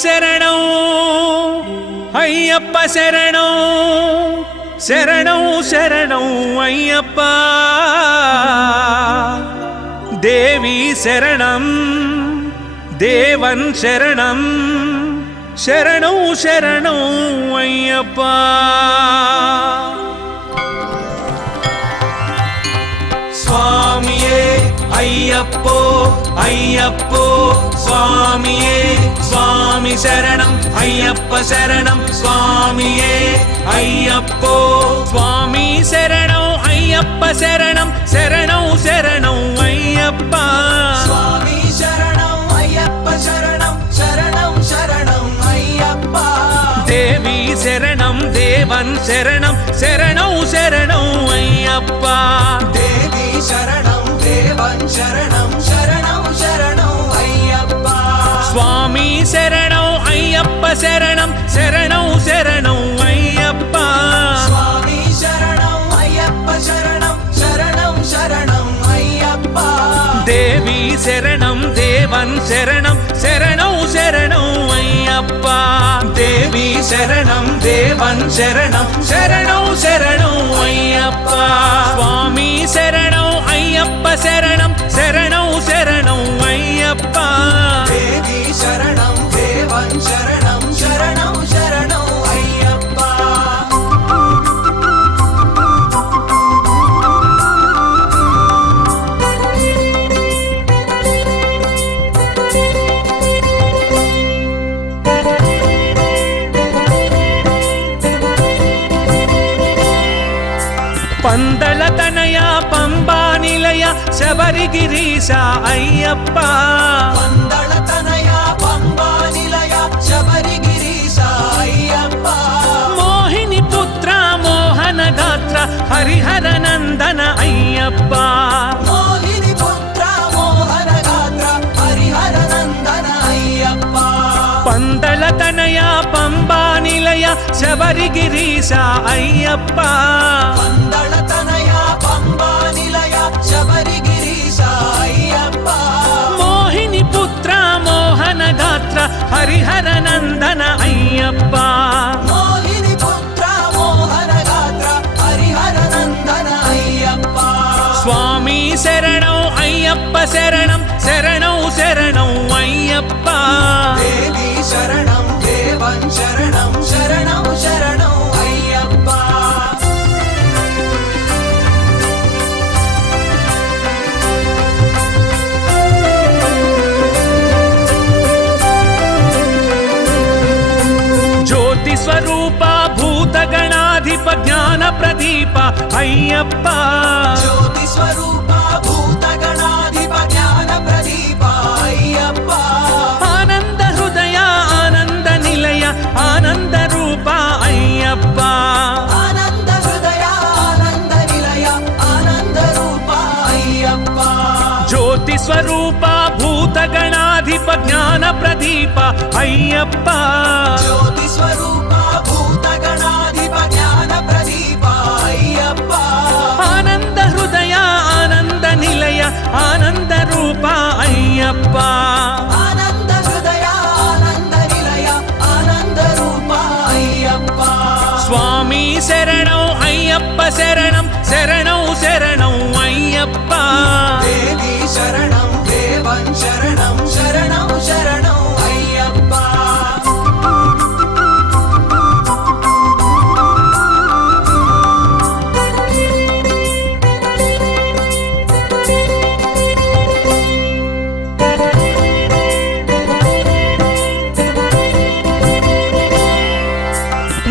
శరణం అయ్యప్ప శరణం శరణం శరణం అయ్యప్ప దేవి శరణం దేవన్ శరణం శరణం శరణం అయ్యప్ప స్వామియే అయ్యప్పో అయ్యప్పో స్వామియే స్వామి శరణం అయ్యప్ప శరణం స్వామియే అయ్యప్పో స్వామి శరణం అయ్యప్ప శరణం శరణం శరణం అయ్యప్ప స్వామి శరణం అయ్యప్ప శరణం శరణం శరణం అయ్యప్ప దేవి శరణం దేవన్ శరణం శరణం శరణం అయ్యప్ప దేవి శరణం దేవన్ శరణం శరణం శరణం అయ్యప్ప స్వామి శరణం అయ్యప్ప శరణం శరణం శరణం అయ్యప్ప స్వామి శరణం అయ్యప్ప శరణం శరణం శరణం అయ్యప్ప దేవి శరణం దేవన్ శరణం శరణం శరణం అయ్యప్ప దేవి శరణం దేవన్ శరణం శరణం శరణం అయ్యప్ప స్వామి శరణం అయ్యప్ప శరణం శరణం శరణం అయ్యప్ప దేవి శరణం దేవన్ శరణం శరణం శరణం అయ్యప్ప పందల తనయ పంబా నిలయ శబరిగిరీశ అయ్యప్ప పందళ తనయ పంబా నిలయ శబరిగిరీశ అయ్యప్ప మోహిని పుత్ర మోహన గాత్ర హరిహర నందన అయ్యప్ప మోహిని పుత్ర మోహన గాత్ర హరిహర నందన అయ్యప్ప పందల తనయ పంబా నిలయ శబరిగిరీశ అయ్యప్ప పందళ తనయ పంబా నిలయ శబరిగిరీశ అయ్యప్ప మోహిని పుత్ర మోహన గాత్ర హరిహర నందన అయ్యప్ప మోహిని పుత్ర మోహన గాత్ర హరిహర నందన అయ్యప్ప స్వామి శరణం అయ్యప్ప శరణం శరణం శరణం అయ్యప్ప దేవి శరణం దేవన్ శరణం శరణం శరణం అయ్యప్ప జ్యోతి స్వరూప భూత గణాధిప జ్ఞాన ప్రదీప అయ్యప్ప జ్యోతి స్వరూప భూత గణాధిప జ్ఞాన ప్రదీప అయ్యప్ప ఆనంద హృదయ ఆనంద నిలయ ఆనంద రూప అయ్యప్ప ఆనంద హృదయ ఆనంద నిలయ ఆనంద రూప అయ్యప్ప జ్యోతి స్వరూప భూత గణాధిప జ్ఞాన ప్రదీప అయ్యప్ప జ్యోతి స్వరూప భూత గణాధిప జ్ఞాన ప్రదీప అయ్యప్ప ఆనంద హృదయ ఆనంద నిలయ ఆనంద రూప అయ్యప్ప ఆనంద హృదయ ఆనంద నిలయ ఆనంద రూప అయ్యప్ప స్వామి శరణం అయ్యప్ప శరణం శరణం శరణం అయ్యప్ప దేవి శరణం దేవన్ శరణం శరణం శరణం అయ్యప్ప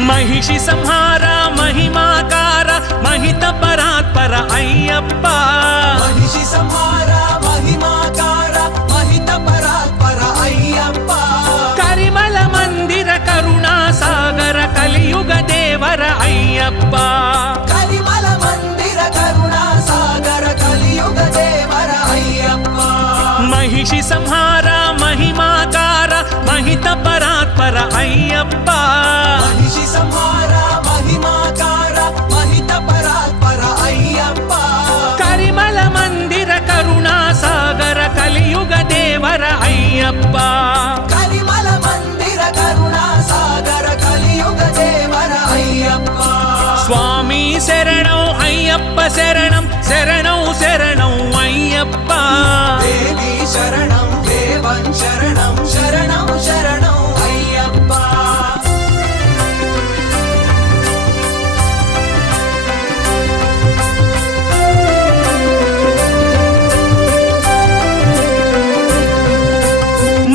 महिषि संहार महिमाकार महित परात्पर अय्यप्प महिषि संहार महिमाकार महित परात्पर अय्यप्प करिमल मंदिर करुणा सागर कलियुग देवर अय्यप्प कलिमल मंदिर करुणा सागर कलियुग देवर अय्यप्प महिषि संहार महिमाकार महित परात्पर अय्यप्प महिषि संहार महिमाकार महित परात्पर अय्यप्प करिमल मंदिर करुणा सागर कलियुग देवर अय्यप्प कलिमल मंदिर శరణం శరణం శరణం అయ్యప్ప దేవి శరణం దేవం శరణం శరణం శరణం అయ్యప్ప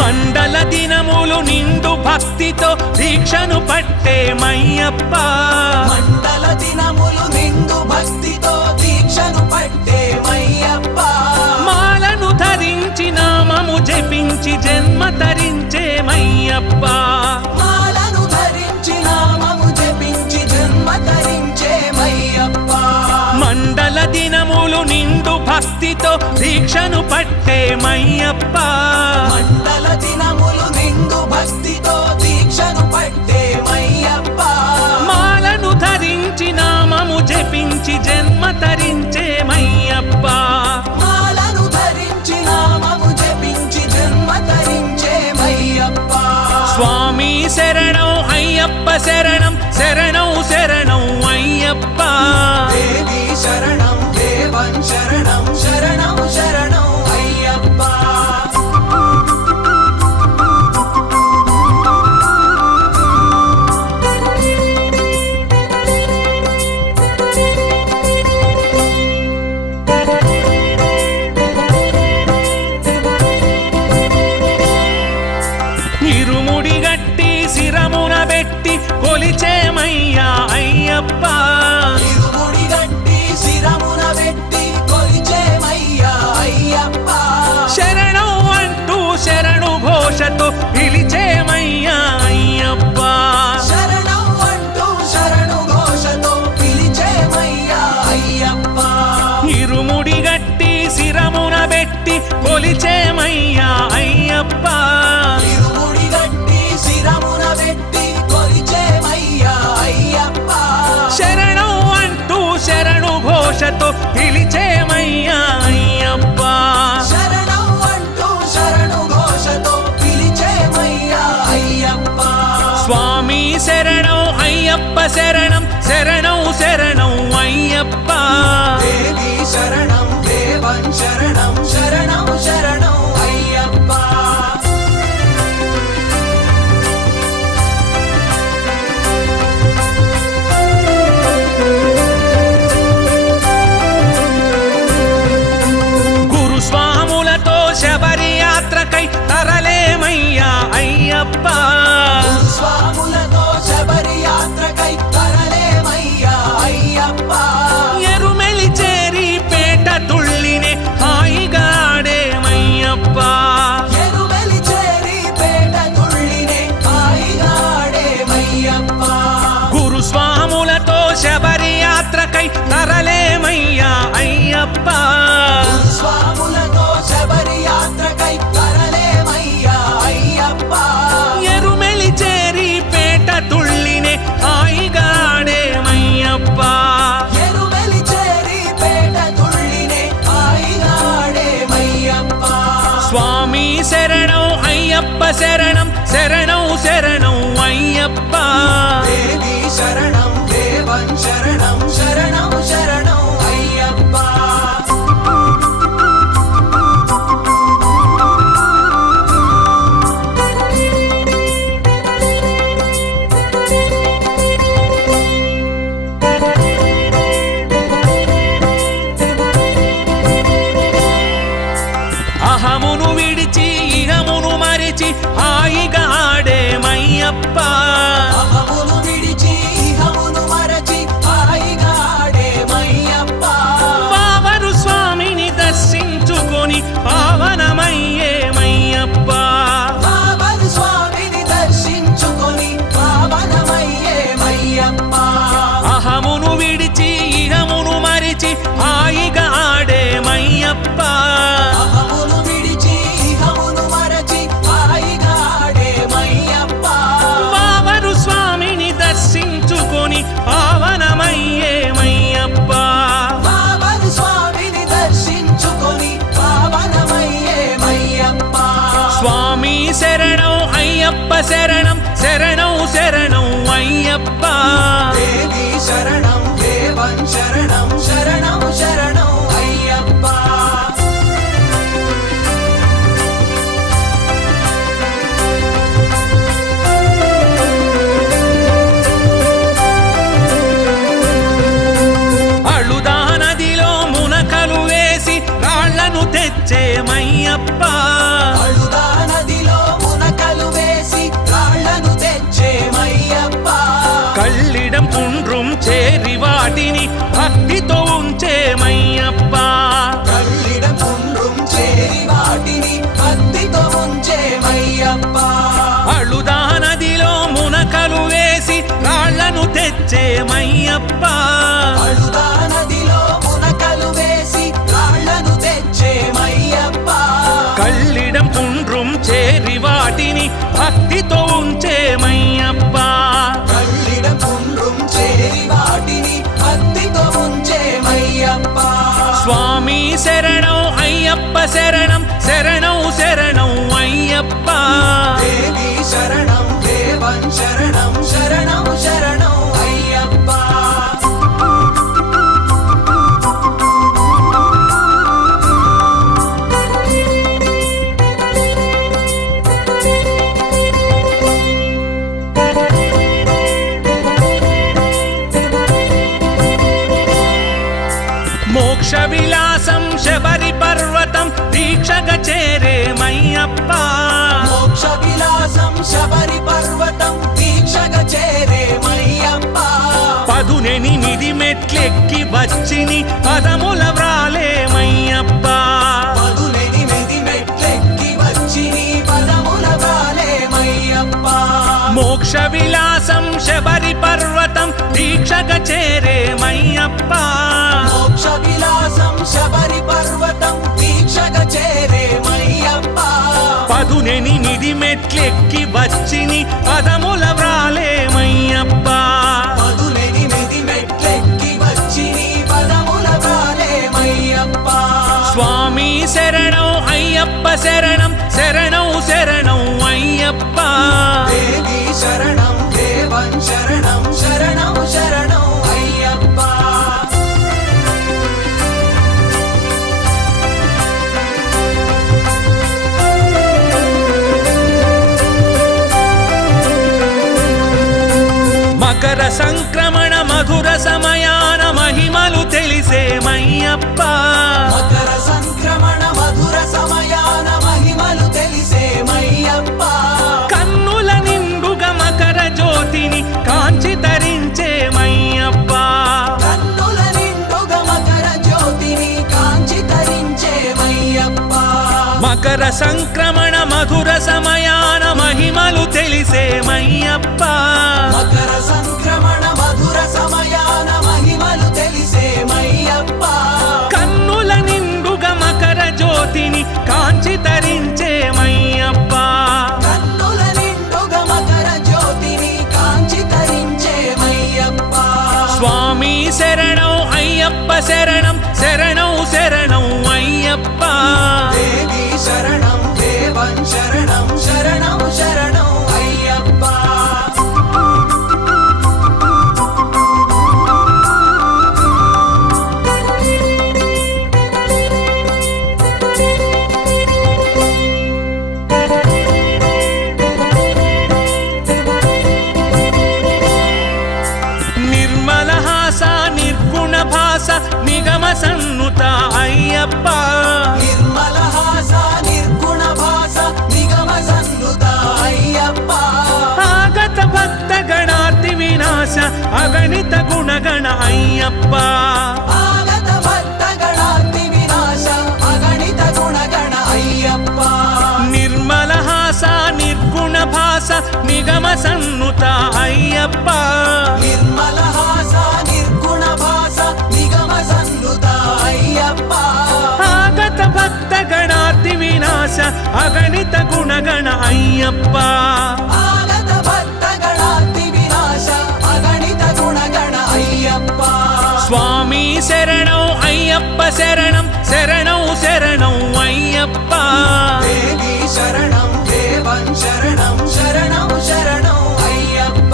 మండల దినములు నిండు భక్తితో దీక్షను పట్టే మయ్యప్ప మండల దినములు నిండు భక్తితో దీక్షను పట్టే మయ్యప్ప మాలను ధరించి నామము జపించి జన్మ తరించే మయ్యప్ప మాలను ధరించి నామము జపించి జన్మ తరించే మయ్యప్ప మండల దినములు నిండు భక్తితో దీక్షను పట్టే మయ్యప్ప మండల దినములు నిండు భక్తితో దీక్షను పట్టే మయ్యప్ప మాలను ధరించి నామము జపించి జన్మ తరించే మయ్యప్ప మాలను ధరించి నామము జపించి జన్మ తరించే మయ్యప్ప స్వామి శరణం అయ్యప్ప శరణం శరణం శరణం అయ్యప్ప దేవి శరణం దేవం శరణం శరణం శరణం అయ్యప్ప ఇరుముడి గట్టి శిరమున పెట్టి కొలిచేమయ్యా అయ్యప్ప ఇరుముడి గట్టి శిరమున పెట్టి కొలిచేమయ్యా అయ్యప్ప శరణం అంటూ శరణు ఘోషతో పిలిచేమయ్యా అయ్యప్ప శరణం అంటూ శరణు ఘోషతో పిలిచేమయ్యా అయ్యప్ప ఇరుముడి గట్టి శిరమున పెట్టి కొలిచేమయ్యా అయ్యప్ప ఇరుముడి గట్టి శిరమున పెట్టి కొలిచేమయ్యా అయ్యప్ప శరణం అంటూ శరణు ఘోషతో పిలిచేమయ్యా అయ్యప్ప శరణం అంటూ శరణు ఘోషతో పిలిచేమయ్యా అయ్యప్ప స్వామి శరణం అయ్యప్ప శరణం శరణం శరణం అయ్యప్ప దేవి శరణం దేవం శరణం శరణం శరణం అయ్యప్ప గురుస్వాములతో శబరి యాత్రకై తరలేమయ్యా అయ్యప్ప స్వాములతో శబరి యాత్రకై తరలేమయ్యా అయ్యప్ప ఎరుమెలి చేరి పేట తుళ్ళినే హాయిగా ఆడేమయ్యప్ప ఎరుమెలి చేరి పేట తుళ్ళినే హాయిగా ఆడేమయ్యప్ప గురుస్వాములతో శబరి యాత్రకై తరలేమయ్యా అయ్యప్ప స్వాములతో శబరి యాత్రకై తరలేమయ్యా అయ్యప్ప ఎరుమెలి చేరి పేట తుళ్ళినే హాయిగా ఆడేమయ్యప్ప ఎరుమెలి చేరి పేట తుళ్ళినే హాయిగా ఆడేమయ్యప్ప స్వామి శరణం అయ్యప్ప శరణం శరణం శరణం అయ్యప్ప దేవి శరణం దేవం శరణం శరణం శరణం అయ్యప్ప అహమును విడిచి ఇహమును మరిచి హాయిగా ఆడేమయ్యప్ప అహమును విడిచి ఇహమును మరచి హాయిగా ఆడేమయ్యప్ప వావరు స్వామిని దర్శించుకొని పావనమయ్యేమయ్యప్ప బాబరు స్వామిని దర్శించుకొని పావనమయ్యేమయ్యప్ప అహమును విడిచి ఇహమును మరిచి హాయిగా ఆడేమయ్యప్ప అహమును విడిచి ఇహమును మరచి హాయిగా ఆడేమయ్యప్ప వావరు స్వామిని దర్శించుకొని పావనమయ్యేమయ్యప్ప బాబరు స్వామిని దర్శించుకొని పావనమయ్యేమయ్యప్ప స్వామి శరణం అయ్యప్ప శరణం శరణం శరణం అయ్యప్ప దేవి శరణం దేవ దేవం శరణం శరణం శరణం అయ్యప్ప అళుదా నదిలో మునకలు వేసి రాళ్లను తెచ్చేమయ్యప్ప అళుదా నదిలో మునకలు వేసి రాళ్లను తెచ్చేమయ్యప్ప కళ్ళిడం కుండ్రుం చేరి వాటిని భక్తితో ఉంచేమయ్యప్ప కళ్ళిడం కుండ్రుం చేరి వాటిని భక్తితో ఉంచేమయ్యప్ప అళుదా నదిలో మునకలు వేసి రాళ్లను తెచ్చేమయ్యప్ప అళుదా నదిలో మునకలు వేసి రాళ్లను తెచ్చేమయ్యప్ప కళ్ళిడం కుండ్రుం చేరి వాటిని భక్తితో ఉంచేమయ్యప్ప కళ్ళిడం కుండ్రుం చేరి వాటిని భక్తితో ఉంచేమయ్యప్ప స్వామి శరణం అయ్యప్ప శరణం శరణం శరణం అయ్యప్ప దేవి శరణం దేవం శరణం శరణం శరణం అయ్యప్ప మోక్ష విలాసం శబరి పర్వతం దీక్షగ చేరేమయ్యప్ప మోక్ష విలాసం శబరి పర్వతం దీక్షగా చేరేమయ్యప్ప 18 మెట్లెక్కి వచ్చిని పదముల వ్రాలేమయ్యప్ప 18 మెట్లెక్కి వచ్చి నీ పదముల వాలేమయ్యప్ప మోక్ష విలాసం శబరి పర్వతం దీక్షగ చేరేమయ్యప్ప మోక్ష విలాసం శబరి పర్వతం దీక్షగా చేరేమయ్యప్ప 18 మెట్లెక్కి వచ్చిని పదముల వ్రాలేమయ్యప్ప 18 మెట్లెక్కి వచ్చి నీ పదముల వాలేమయ్యప్ప స్వామి శరణం అయ్యప్ప శరణం శరణం శరణం అయ్యప్ప దేవి శరణం దేవం శరణం శరణం శరణం అయ్యప్ప మకర సంక్రమణ మధుర సమయాన మహిమలు తెలిసేమయ్యప్ప మకర సంక్రమణ మధుర సమయాన మహిమలు తెలిసేమయ్యప్ప కన్నుల నిండుగా మకర జ్యోతిని కాంచి తరించేమయ్యప్ప కన్నుల నిండుగా మకర జ్యోతిని కాంచి ధరించేమయ్యప్ప మకర సంక్రమణ మధుర సమయాన మహిమలు తెలిసేమయ్యప్ప మకర సంక్రమణ మధుర సమయాన మహిమలు తెలిసేమయ్యప్ప కన్నుల నిండుగా మకర జ్యోతిని కాంచి తరించేమయ్యప్ప కన్నుల నిండుగా మకర జ్యోతిని కాంచి ధరించేమయ్యప్ప స్వామి శరణం అయ్యప్ప శరణం శరణం శరణం అయ్యప్ప దేవి శరణం దేవం శరణం శరణం శరణం అయ్యప్ప నిర్మల హాస నిర్గుణ భాస నిగమ సన్నుత అయ్యప్ప నిర్మల హాస నిర్గుణ భాస నిగమ సన్నుత అయ్యప్ప ఆగత భక్త గణార్తి వినాశ అగణిత గుణగణ అయ్యప్ప ఆగత భక్త గణార్తి వినాశ అగణిత గుణగణ అయ్యప్ప నిర్మల హాస నిర్గుణ భాస నిగమ సన్నుత అయ్యప్ప నిర్మల హాస నిర్గుణ భాస నిగమ సన్నుత అయ్యప్ప ఆగత భక్త గణార్తి వినాశ అగణిత గుణగణ అయ్యప్ప ఆగత భక్త గణార్తి వినాశ అగణిత గుణగణ అయ్యప్ప స్వామి శరణం అయ్యప్ప శరణం శరణం శరణం అయ్యప్ప దేవి శరణం దేవం శరణం శరణం శరణం అయ్యప్ప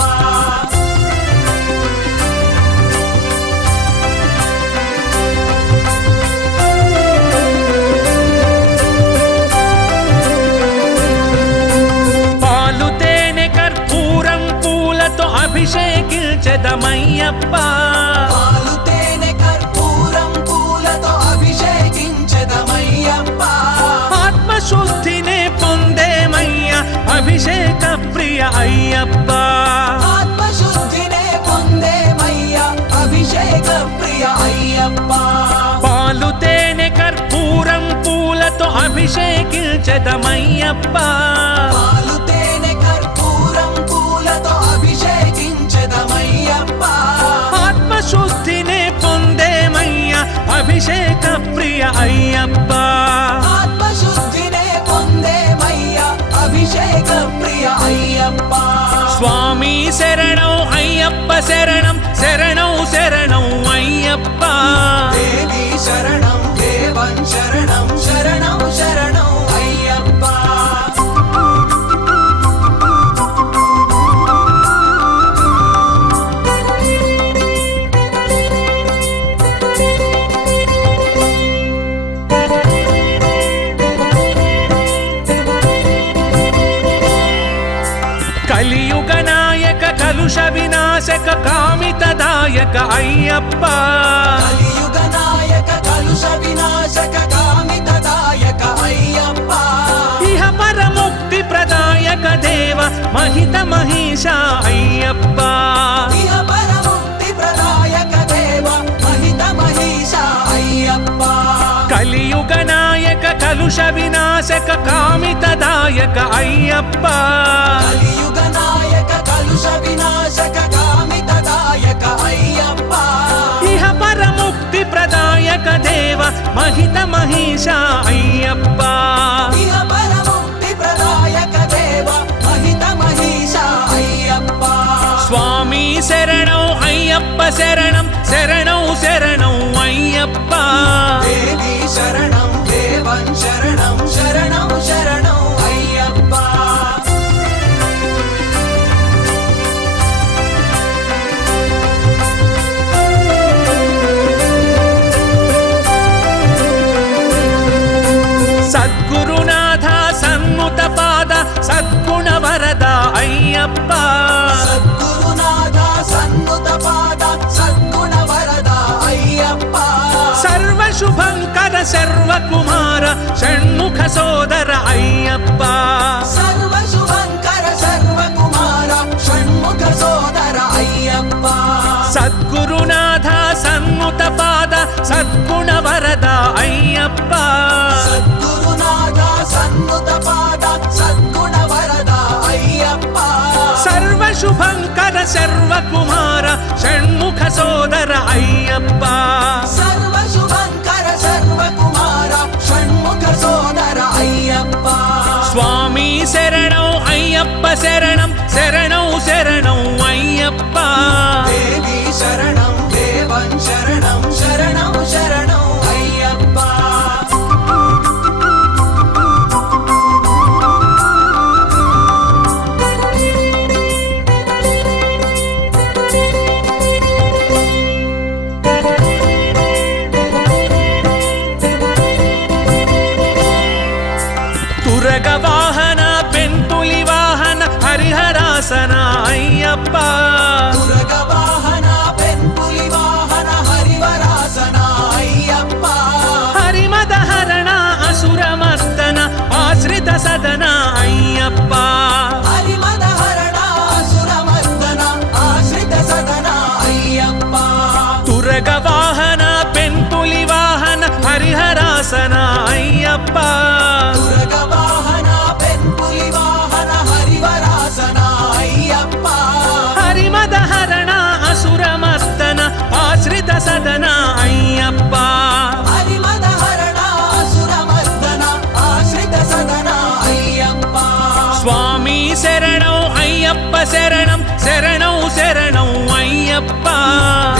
అభిషేకించెదమయ్యప్ప పాలు తేనె కర్పూరం పూలతో అభిషేకించెదమయ్యప్ప ఆత్మశుద్ధినే పొందేమయ్య అభిషేక ప్రియ అయ్యప్ప ఆత్మశుద్ధినే పొందేమయ్యా అభిషేక ప్రియ అయ్యప్ప పాలు తేనె కర్పూరం పూలతో అభిషేకించెదమయ్యప్ప పాలు తేనె కర్పూరం పూలతో అభిషేకించెదమయ్యప్ప ఆత్మశుద్ధినే పొందేమయ్య అభిషేక ప్రియ అయ్యప్ప ఆత్మశుద్ధినే పొందేమయ్యా అభిషేక ప్రియ అయ్యప్ప స్వామి శరణం అయ్యప్ప శరణం శరణం శరణం అయ్యప్ప దేవి శరణం దేవం శరణం శరణం శరణం అయ్యప్ప కలియుగ నాయక కలుష వినాశక కామితదాయక అయ్యప్ప కలియుగ నాయక కలుష వినాశక కామితదాయక అయ్యప్ప ఇహ పరముక్తి ప్రదాయక దేవ మహిత మహిష అయ్యప్ప ఇహ పరముక్తి ప్రదాయక దేవ మహిత మహిష అయ్యప్ప కలియుగ నాయక కలుష వినాశక కామితదాయక అయ్యప్ప కలియుగ నాయక కలుష వినాశక కామితదాయక అయ్యప్ప ఇహ పరముక్తి ప్రదాయక దేవ మహిత మహిష అయ్యప్ప ఇహ పరముక్తి ప్రదాయక దేవ మహిత మహిష అయ్యప్ప స్వామి శరణం అయ్యప్ప శరణం శరణం శరణం అయ్యప్ప దేవి శరణం దేవం శరణం శరణం శరణం అయ్యప్ప సద్గురునాథ సన్నుత పాద సద్గుణ వరద అయ్యప్ప సద్గురునాథ సన్నుత పాద సద్గుణ వరద అయ్యప్ప సర్వశుభంకర సర్వకుమార షణ్ముఖ సోదర అయ్యప్ప సర్వ శుభంకర సర్వకుమార షణ్ముఖ సోదర అయ్యప్ప సద్గురునాథ సన్నుత పాద సద్గుణ వరద అయ్యప్ప సద్గురునాథ సన్నుత పాద సద్గుణ వరద అయ్యప్ప సర్వశుభంకర సర్వకుమార షణ్ముఖ సోదర అయ్యప్ప సర్వ శుభంకర సర్వకుమార షణ్ముఖ సోదర అయ్యప్ప స్వామి శరణం అయ్యప్ప శరణం శరణం శరణం అయ్యప్ప దేవి శరణం దేవం శరణం శరణం శరణం అయ్యప్ప తురగ వాహన పెంతులి వాహన హరిహరాసన అయ్యప్ప దుర్గ వాహన పెంపులి వాహన హరివరాసన అయ్యప్ప హరిమదహరణ అసురమర్దన ఆశ్రిత సదన అయ్యప్ప హరిమదహరణ సురమర్దన ఆశ్రిత సదన అయ్యప్ప తురగ వాహన పెంతులి వాహన హరిహరాసన అయ్యప్ప దుర్గ వాహన పెంపులి వాహన హరివరాసన అయ్యప్ప హరిమదహరణ అసురమర్దన ఆశ్రిత సదన అయ్యప్ప హరిమదహరణ సురమర్దన ఆశ్రిత సదన అయ్యప్ప స్వామి శరణం అయ్యప్ప శరణం శరణం శరణం అయ్యప్ప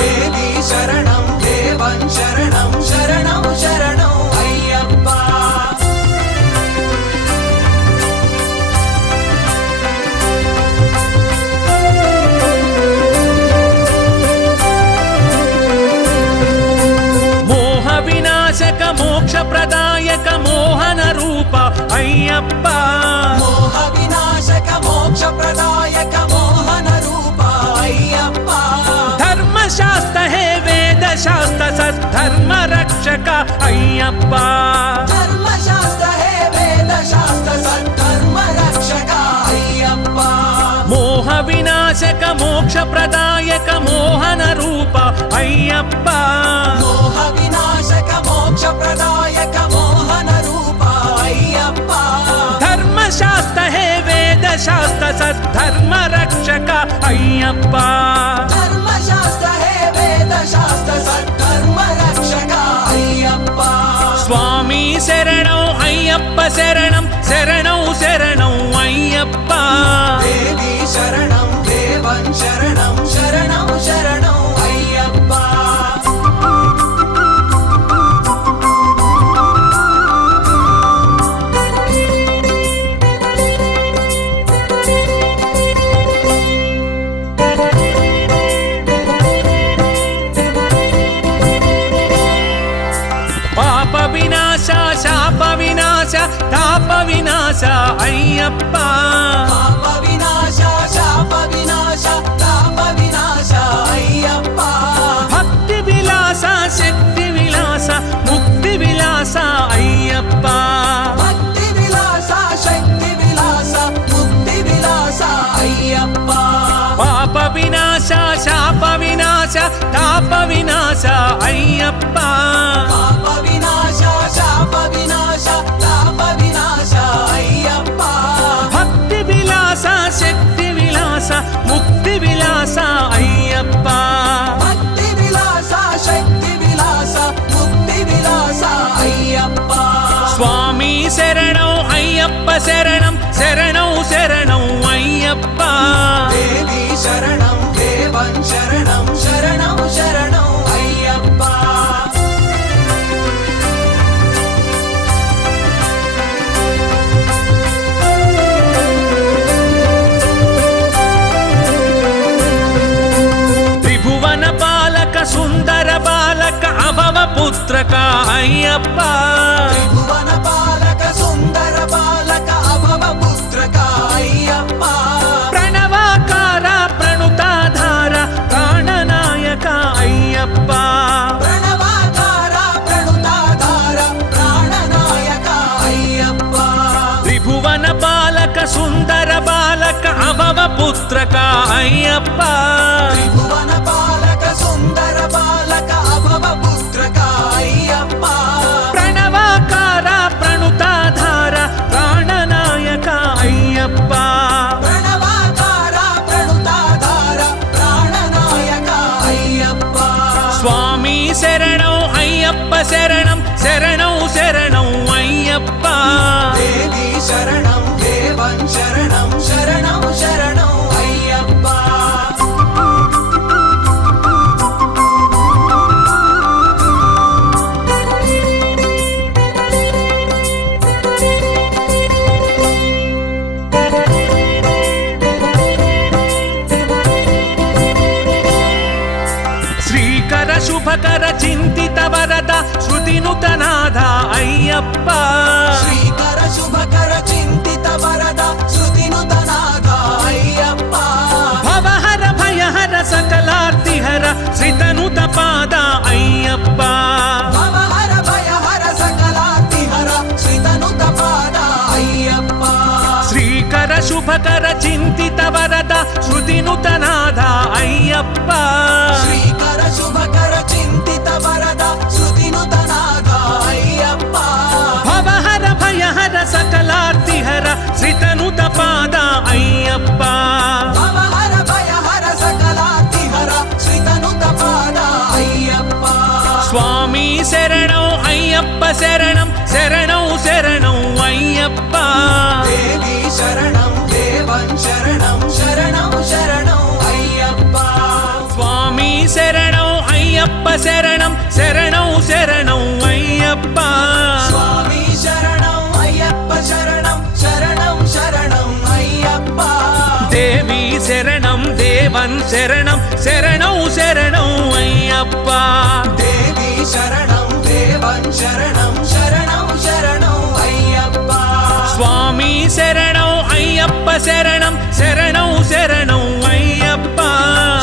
దేవి శరణం దేవం శరణం శరణం శరణం అయ్యప్ప మోహ వినాశక మోక్ష ప్రదాయక మోహన రూప అయ్యప్ప మోహ వినాశక మోక్ష ప్రదాయక మోహన రూప అయ్యప్ప ధర్మరక్షక అయ్యప్ప ధర్మశాస్త్ర హే వేదశాస్త్ర సద్ధర్మ రక్షక అయ్యప్ప మోహ వినాశక మోక్ష ప్రదాయక మోహన రూప అయ్యప్ప మోహ వినాశక మోక్ష ప్రదాయక మోహన రూప అయ్యప్ప ధర్మశాస్త్ర హే వేదశాస్త్ర సద్ధర్మ రక్షక అయ్యప్ప ధర్మశాస్త్ర హే వేదశాస్త్ర సద్ధర్మ రక్షక అయ్యప్ప స్వామి శరణం అయ్యప్ప శరణం శరణం శరణం అయ్యప్ప దేవి శరణం దేవన్ శరణం శరణం శరణం అయ్యప్ప పాప వినాశ శాప వినాశ తాప వినాశ అయ్యప్ప పాప వినాశ శాప వినాశ తాప వినాశ అయ్యప్ప భక్తి విలాస శక్తి విలాస ముక్తి విలాస అయ్యప్ప భక్తి విలాస శక్తి విలాస ముక్తి విలాస అయ్యప్ప పాప వినాశ శాప వినాశ తాప వినాశ అయ్యప్ప పాప వినాశ శాప వినాశ తాప వినాశ అయ్యప్ప భక్తి విలాస శక్తి విలాస ముక్తి విలాస అయ్యప్ప భక్తి విలాస శక్తి విలాస ముక్తి విలాస అయ్యప్ప స్వామి శరణం అయ్యప్ప శరణం శరణం శరణం అయ్యప్ప దేవి శరణం దేవన్ శరణం శరణం శరణం అయ్యప్ప త్రిభువన పాలక సుందర బాలక అభవ పుత్రక అయ్యప్ప త్రిభువన పాలక సుందర బాలక అభవ పుత్రక అయ్యప్ప ప్రణవాకార ప్రణుతాధార ప్రాణనాయక అయ్యప్ప ప్రణవాకార ప్రణుతాధార ప్రాణనాయక అయ్యప్ప త్రిభువన పాలక సుందర బాలక అభవ పుత్రక అయ్యప్ప త్రిభువన పాలక సుందర బాలక అభవ పుత్రక అయ్యప్ప ప్రణవాకార ప్రణుతాధార ప్రాణనాయక అయ్యప్ప ప్రణవాకార ప్రణుతాధార ప్రాణనాయక అయ్యప్ప స్వామి శరణం అయ్యప్ప శరణం శరణం శరణం అయ్యప్ప దేవి శరణం దేవన్ శరణం శరణం శరణం అయ్యప్ప శ్రీకర శుభకర చింతిత వరద శృతినుతనాథ అయ్యప్ప శ్రీకర శుభకర చింతిత వరద శృతినుతనాథ అయ్యప్ప భవహర భయహర సకలార్తిహర శ్రితనుత పాద అయ్యప్ప భవహర భయహర సకలాతిహర శ్రీతనుత పాద అయ్యప్ప శ్రీకర శుభకర చింతిత వరద శృతినుతనాథ అయ్యప్ప శ్రీకర శుభకర చింతిత వరద శృతినుతనాథ అయ్యప్ప భవహర భయహర సకలార్తిహర శ్రితనుత పాద అయ్యప్ప భవహర భయహర సకలాతిహర శ్రీతనుత పాద అయ్యప్ప స్వామి శరణం అయ్యప్ప శరణం శరణం శరణం అయ్యప్ప దేవి శరణం దేవన్ శరణం శరణం శరణం అయ్యప్ప స్వామి శరణం అయ్యప్ప శరణం శరణం శరణం అయ్యప్ప స్వామి శరణం అయ్యప్ప శరణం శరణం శరణం అయ్యప్ప దేవి శరణం దేవన్ శరణం శరణం శరణం అయ్యప్ప దేవి శరణం దేవన్ శరణం శరణం శరణం అయ్యప్ప స్వామి శరణం అయ్యప్ప శరణం శరణం శరణం అయ్యప్ప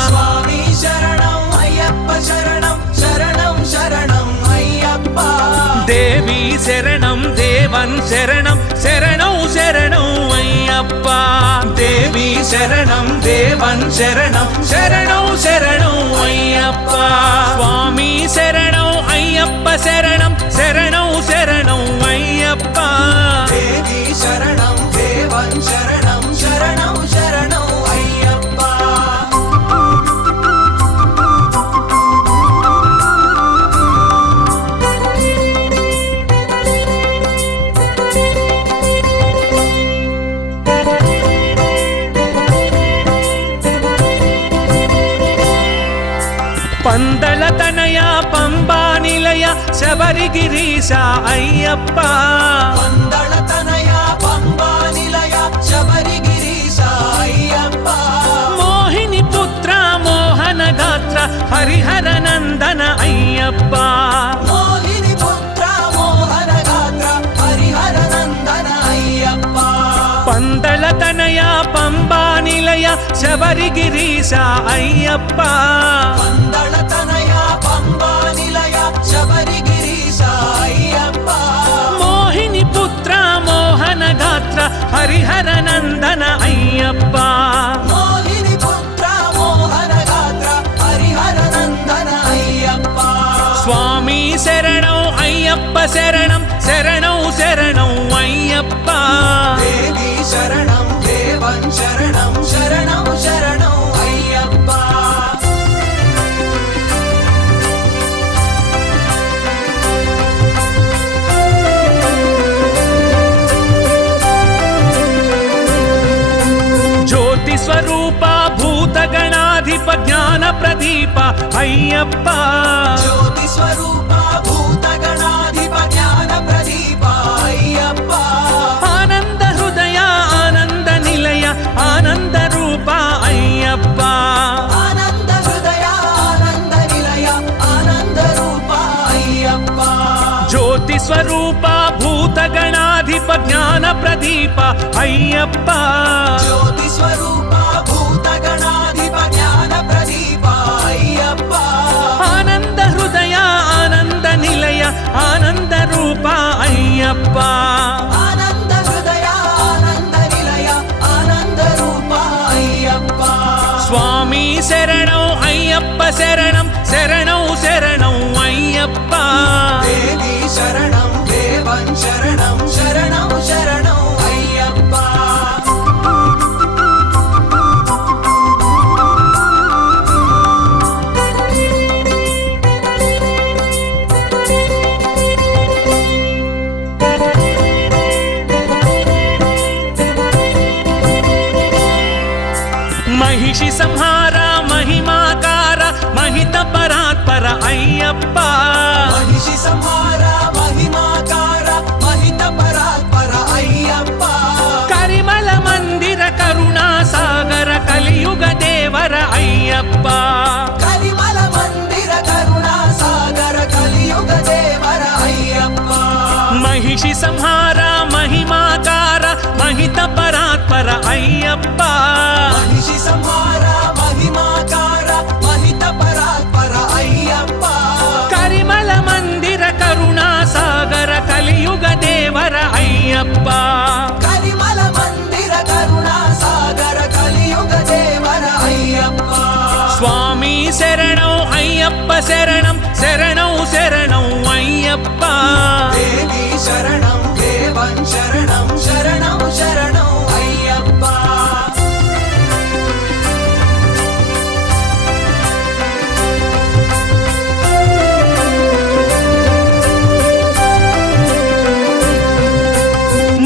స్వామి శరణం అయ్యప్ప శరణం శరణం శరణం శరణం శరణం శరణం అయ్యప్ప దేవి శరణం దేవన్ శరణం శరణం శరణం అయ్యప్ప స్వామి శరణం అయ్యప్ప శరణం శరణం శరణం అయ్యప్ప దేవి శరణం దేవన్ శరణం శరణం శరణం అయ్యప్ప పందల తనయ పంబా నిలయ శబరిగిరీశ అయ్యప్ప పందళ తనయ పంబా నిలయ శబరిగిరీశ అయ్యప్ప మోహిని పుత్ర మోహన గాత్ర హరిహర నందన అయ్యప్ప మోహిని పుత్ర మోహన గాత్ర హరిహర నందన అయ్యప్ప పందల తనయ పంబా నిలయ శబరిగిరీశ అయ్యప్ప పందళ తనయ పంబా నిలయ శబరిగిరీశ అయ్యప్ప మోహిని పుత్ర మోహన గాత్ర హరిహర నందన అయ్యప్ప మోహిని పుత్ర మోహన గాత్ర హరిహర నందన అయ్యప్ప స్వామి శరణం అయ్యప్ప శరణం శరణం శరణం అయ్యప్ప దేవి శరణం దేవన్ శరణం శరణం శరణం అయ్యప్ప జ్యోతి స్వరూప భూత గణాధిప జ్ఞాన ప్రదీప అయ్యప్ప జ్యోతి స్వరూప భూత గణాధిప జ్ఞాన ప్రదీప అయ్యప్ప ఆనంద హృదయ ఆనంద నిలయ ఆనంద రూప అయ్యప్ప ఆనంద హృదయ ఆనంద నిలయ ఆనంద రూప అయ్యప్ప జ్యోతి స్వరూప భూత గణాధిప జ్ఞాన ప్రదీప అయ్యప్ప జ్యోతి స్వరూప భూత గణాధిప జ్ఞాన ప్రదీప అయ్యప్ప ఆనంద హృదయ ఆనంద నిలయ ఆనంద రూప అయ్యప్ప ఆనంద హృదయ ఆనంద నిలయ ఆనంద రూప అయ్యప్ప స్వామి శరణం అయ్యప్ప శరణం శరణం శరణం అయ్యప్ప దేవి శరణం దేవన్ శరణం శరణం శరణం అయ్యప్ప महिषि संहार महिमाकार महित परात्पर अय्यप्प महिषि संहार महिमाकार महित परात्पर अय्यप्प करिमल मंदिर करुणा सागर कलियुग देवर अय्यप्प करिमल मंदिर करुणा सागर कलियुग देवर अय्यप्प महिषि संहार महिमाकार महित परात्पर अय्यप्प महिषि संहार महिमाकार महित परात्पर अय्यप्प करिमल मंदिर करुणा सागर कलियुग देवर अय्यप्प करिमल मंदिर करुणा सागर कलियुग देवर अय्यप्प स्वामी शरणौ अय्यप्प शरणं शरणौ शरणौ अय्यप्प देवी शरणं देवं शरणं शरणं शरणं अय्यप्प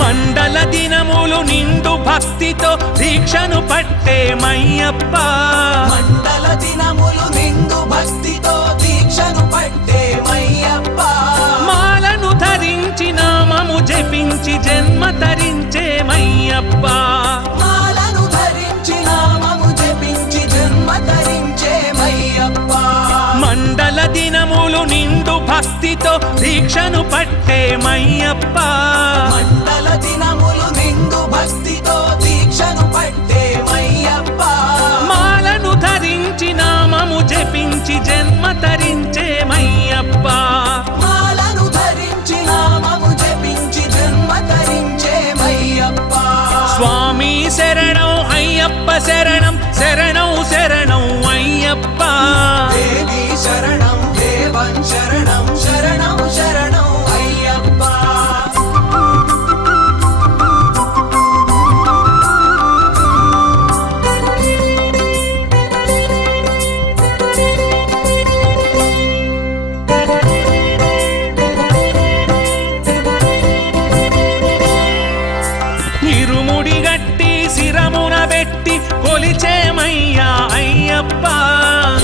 మండల దినములు నిండు భక్తితో దీక్షను పట్టే మయ్యప్ప మండల దినములు నిండు భక్తితో దీక్షను పట్టే మయ్యప్ప మాలను ధరించి నామము జపించి జన్మ తరించే మయ్యప్ప మాలను ధరించి నామము జపించి జన్మ తరించే మయ్యప్ప మండల దినములు నిండు భక్తితో దీక్షను పట్టే మయ్యప్ప మండల దినములు నిండు భక్తితో దీక్షను పట్టే మయ్యప్ప మాలను ధరించి నామము జపించి జన్మ తరించే మయ్యప్ప మాలను ధరించి నామము జపించి జన్మ శరణం శరణం శరణం అయ్యప్ప దేవి శరణం దేవన్ శరణం శరణం శరణం అయ్యప్ప ఇరుముడి గట్టి శిరమున పెట్టి కొలిచేమయ్యా అయ్యప్ప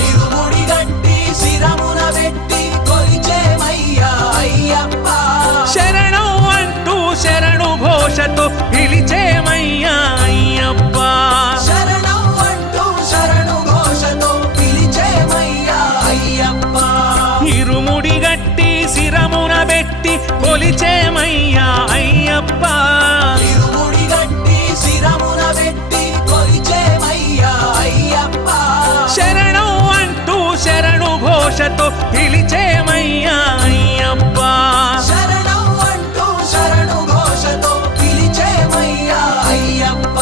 ఇరుముడి గట్టి శిరమున పెట్టి కొలిచేమయ్యా అయ్యప్ప శరణం అంటూ శరణు ఘోషతో పిలిచేమయ్యా అయ్యప్ప శరణం అంటూ శరణు ఘోషతో పిలిచేమయ్యా అయ్యప్ప ఇరుముడి గట్టి శిరమున పెట్టి కొలిచేమయ్యా అయ్యప్ప ఇరుముడి గట్టి శిరమున పెట్టి కొలిచేమయ్యా అయ్యప్ప శరణం అంటూ శరణు ఘోషతో పిలిచేమయ్యా అయ్యప్ప శరణం అంటూ శరణు ఘోషతో పిలిచేమయ్యా అయ్యప్ప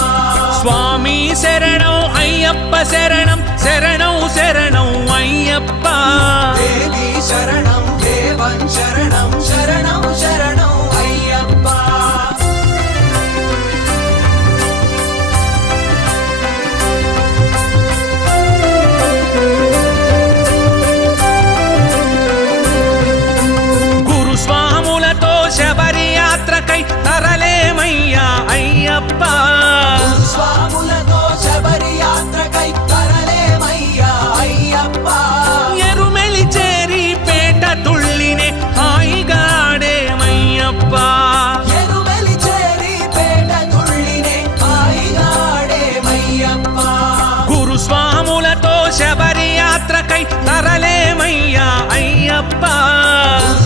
స్వామి శరణం అయ్యప్ప శరణం శరణం శరణం అయ్యప్ప దేవి శరణం దేవన్ శరణం శరణం శరణం అయ్యప్ప గురుస్వాములతో శబరి యాత్రకై తరలేమయ్యా అయ్యప్ప స్వాములతో శబరి యాత్రకై తరలేమయ్యా అయ్యప్ప ఎరుమెలి చేరి పేట తుళ్ళినే హాయిగా ఆడేమయ్యప్ప ఎరుమెలి చేరి పేట తుళ్ళినే హాయిగా ఆడేమయ్యప్ప గురుస్వాములతో శబరి యాత్రకై తరలేమయ్యా అయ్యప్ప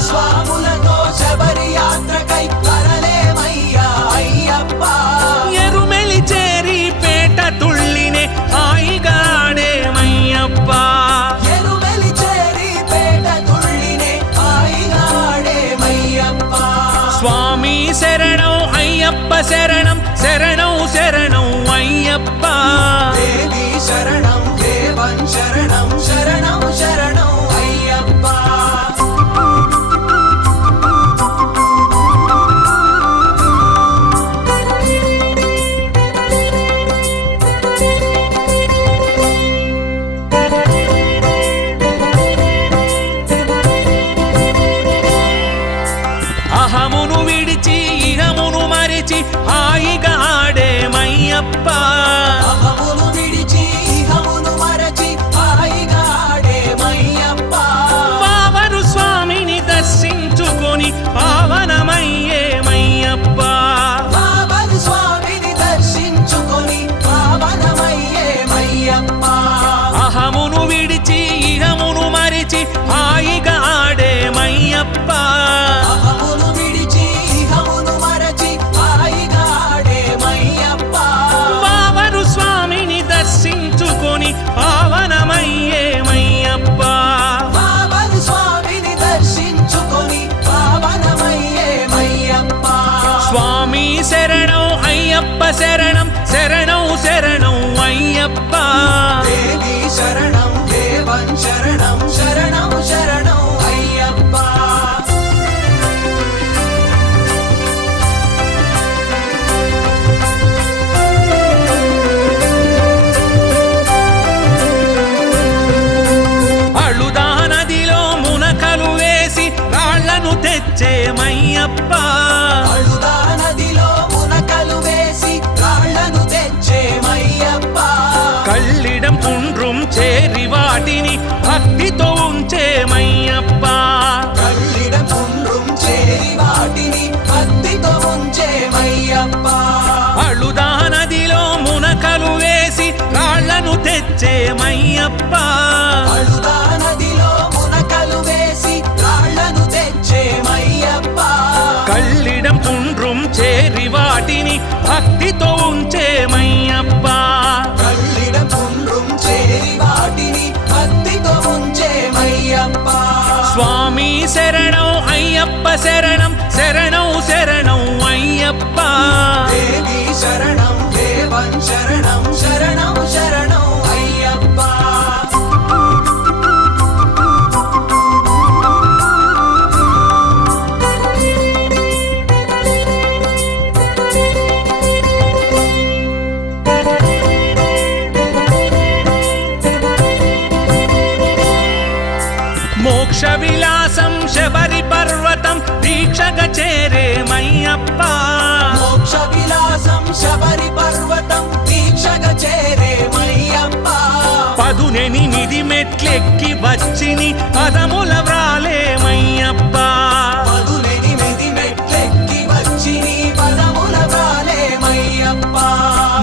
స్వాములతో శబరి యాత్రకై తరలేమయ్యా అయ్యప్ప ఎరుమెలి చేరి పేట తుళ్ళినే హాయిగా ఆడేమయ్యప్ప ఎరుమెలి చేరి పేట తుళ్ళినే హాయిగా ఆడేమయ్యప్ప స్వామి శరణం అయ్యప్ప శరణం శరణం శరణం అయ్యప్ప దేవి శరణం దేవన్ శరణం శరణం శరణం అయ్యప్ప అహమును విడిచి ఇహమును మరిచి హాయిగా ఆడేమయ్యప్ప అహమును విడిచి ఇహమును మరచి హాయిగా ఆడేమయ్యప్ప వావరు స్వామిని దర్శించుకొని పావనమయ్యేమయ్యప్ప బాబరు స్వామిని దర్శించుకొని పావనమయ్యేమయ్యప్ప అహమును విడిచి ఇహమును మరిచి హాయిగా ఆడేమయ్యప్ప అహమును విడిచి ఇహమును మరచి హాయిగా ఆడేమయ్యప్ప వావరు స్వామిని దర్శించుకొని పావనమయ్యేమయ్యప్ప బాబరు స్వామిని దర్శించుకొని పావనమయ్యేమయ్యప్ప స్వామి శరణం అయ్యప్ప శరణం శరణం శరణం అయ్యప్ప దేవి శరణం దేవన్ శరణం శరణం శరణం అయ్యప్ప అళుదా నదిలో మునకలు వేసి రాళ్లను తెచ్చేమయ్యప్ప అడుదా నదిలో మునకలు వేసి రాళ్లను తెచ్చేమయ్యప్ప కళ్ళిడం పుండ్రుం చేరి వాటిని భక్తితో ఉంచేమయ్యప్ప కళ్ళిడ పుండ్రుం చేరి వాటిని భక్తితో ఉంచేమయ్యప్ప అళుదా నదిలో మునకలు వేసి రాళ్లను తెచ్చేమయ్యప్ప అడుదా నదిలో మునకలు వేసి రాళ్లను తెచ్చేమయ్యప్ప కళ్ళిడం పుండ్రుం చేరి వాటిని భక్తితో ఉంచేమయ్యప్ప కళ్ళిడ పుండ్రుం చేరి వాటిని భక్తితో ఉంచేమయ్యప్ప స్వామి శరణం అయ్యప్ప శరణం శరణం శరణం అయ్యప్ప దేవి శరణం దేవన్ శరణం శరణం మోక్ష విలాసం శబరి పర్వతం దీక్షగా చేరేమయ్యప్ప మోక్ష విలాసం శబరి పర్వతం దీక్షగా చేరేమయ్యప్ప 18 మెట్లెక్కి వచ్చిని పదముల వ్రాలేమయ్యప్ప 18 మెట్లెక్కి వచ్చిని పదముల వ్రాలేమయ్యప్ప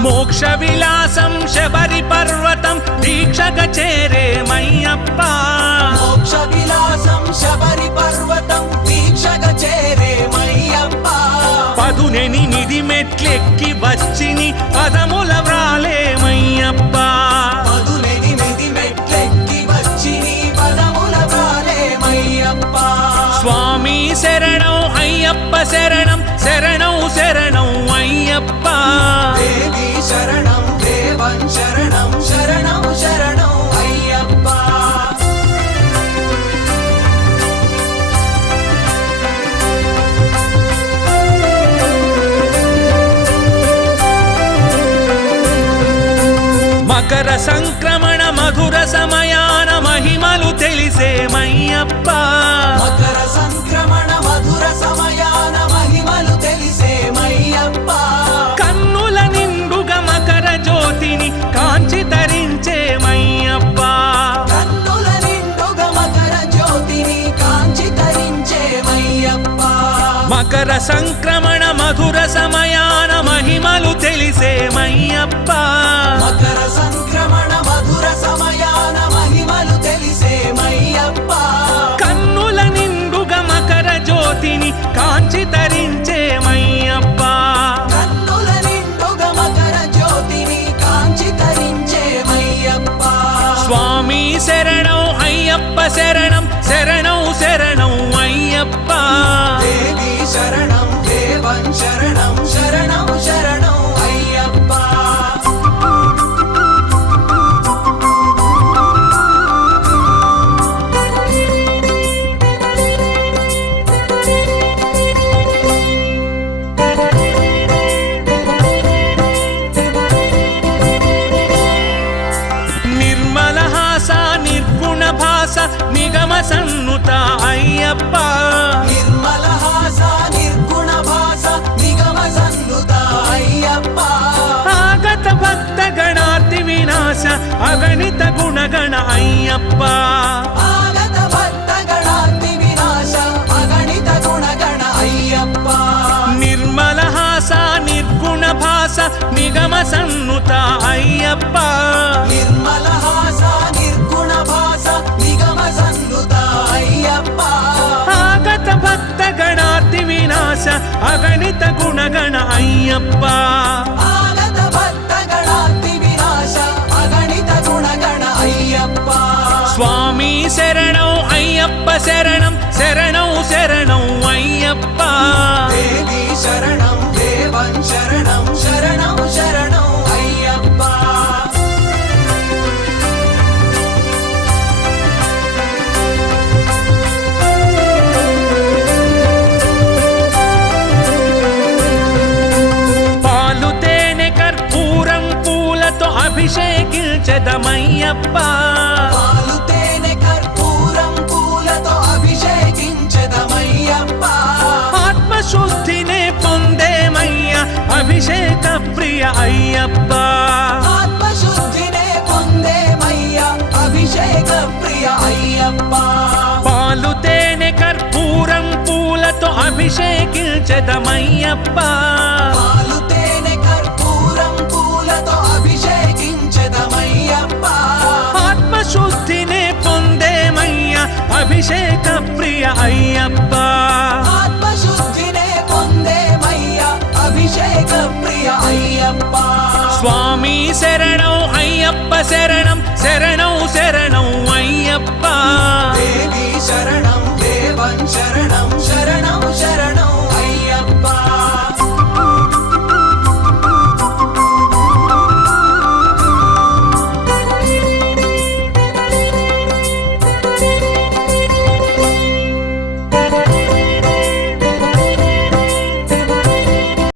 మోక్ష విలాసం శబరి పర్వతం దీక్షగా చేరేమయ్యప్ప మోక్ష విలాసం శబరి పర్వతం దీక్షగా చేరేమయ్యప్ప 18 మెట్లెక్కి వచ్చిని పదముల వ్రాలేమయ్యప్ప 18 మెట్లెక్కి వచ్చిని పదముల వ్రాలేమయ్యప్ప స్వామి శరణం అయ్యప్ప శరణం శరణం శరణం అయ్యప్ప దేవి శరణం దేవం శరణం శరణం శరణం అయ్యప్ప మకర సంక్రమణ మధుర సమయాన మహిమలు తెలిసేమయ్యప్ప మకర సంక్రమణ మధుర సమయాన మహిమలు తెలిసేమయ్యప్ప కన్నుల నిండుగా మకర జ్యోతిని కాంచి తరించేమయ్యప్ప కన్నుల నిండుగా మకర జ్యోతిని కాంచి తరించేమయ్యప్ప మకర సంక్రమణ మధుర సమయాన మహిమలు తెలిసేమయ్యప్ప మకర సంక్రమణ మధుర సమయాన మహిమలు తెలిసేమయ్యప్ప కన్నుల నిండుగా మకర జ్యోతిని కాంచి తరించేమయ్యప్ప కన్నుల నిండుగా మకర జ్యోతిని కాంచి తరించేమయ్యప్ప స్వామి శరణం అయ్యప్ప శరణం శరణం శరణం అయ్యప్ప దేవి శరణం దేవం శరణం శరణం శరణం అయ్యప్ప నిర్మలహాస నిర్గుణ భాస నిగమ సన్నుత అయ్యప్ప నిర్మలహాస నిర్గుణ భాస నిగమ సన్నుత అయ్యప్ప ఆగత భక్త గణాతి వినాశ అగణిత గుణగణ అయ్యప్ప ఆగత భక్త గణాతి వినాశ అగణిత గుణగణ అయ్యప్ప నిర్మలహాస నిర్గుణ భాస నిగమ సన్నుత అయ్యప్ప నిర్మలహాస నిర్గుణ భాస నిగమ సన్నుత అయ్యప్ప ఆగత భక్త గణాతి వినాశ అగణిత గుణగణ అయ్యప్ప ఆగత భక్త గణాతి వినాశ అగణిత గుణగణ అయ్యప్ప స్వామి శరణం అయ్యప్ప శరణం శరణం శరణం అయ్యప్ప దేవి శరణం దేవం శరణం శరణం శరణం అయ్యప్ప పాలు తేనె కర్పూరం పూలతో అభిషేకించదమయ్యప్ప పాలు తేనె కర్పూరం పూలతో అభిషేకించదమయ్యప్ప ఆత్మశుద్ధినే పొందేమయ్య అభిషేక ప్రియ అయ్యప్ప ఆత్మశుద్ధినే పొందేమయ్య అభిషేక ప్రియ అయ్యప్ప పాలు తేనె కర్పూరం పూలతో అభిషేకించదమయ్యప్ప పాలు తేనె కర్పూరం పూలతో అభిషేకించదమయ్యప్ప ఆత్మశుద్ధినే పొందేమయ్య అభిషేక ప్రియ అయ్యప్ప ఆత్మశుద్ధినే పొందేమయ్య అభిషేక ప్రియ అయ్యప్ప స్వామి శరణం అయ్యప్ప శరణం శరణం శరణం అయ్యప్ప దేవి శరణం దేవం శరణం శరణం